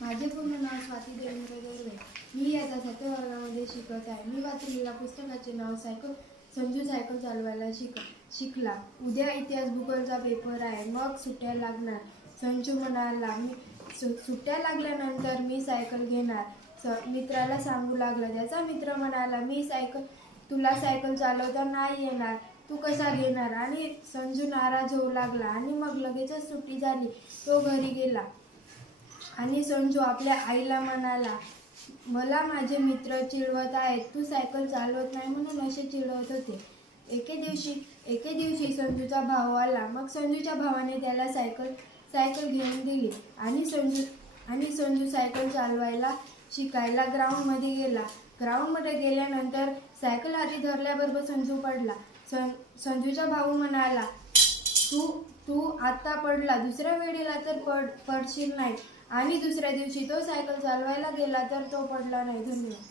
माझे पूर्ण नाव स्वाती देवेंद्र देवरे. मी इयत्ता 7व्या वर्गामध्ये शिकत आहे. मी वाचलेल्या पुस्तकाचे नाव संजू सायकल चालवायला शिकला. उद्या इतिहास भूगोलचा पेपर आहे, मग सुट्ट्या लागणार. संजू म्हणाला, सुट्ट्या लागल्यानंतर मी सायकल घेणार. मित्राला सांगू लागला. त्याचा मित्र म्हणाला, तुला सायकल चालवता नाही येणार, तू कसा घेणार. आणि संजू नाराज होऊ लागला आणि मग लगेचच सुट्टी झाली. तो घरी गेला आणि संजू आपल्या आईला म्हणाला, मला माझे मित्र चिडवत आहेत, तू सायकल चालवत नाही म्हणून असे चिडवत होते. एके दिवशी संजूचा भाऊ आला. मग संजूच्या भावाने त्याला सायकल घेऊन दिली आणि संजू सायकल चालवायला शिकायला ग्राउंडमध्ये गेला. ग्राउंडमध्ये गेल्यानंतर सायकल हाती धरल्याबरोबर संजू पडला. संजूचा भाऊ म्हणाला, तू आता पडला, दुसऱ्या वेळेला तर पडशील नाही. आणि दुसऱ्या दिवशी तो सायकल चालवायला गेला तर तो पडला नाही. धन्यवाद.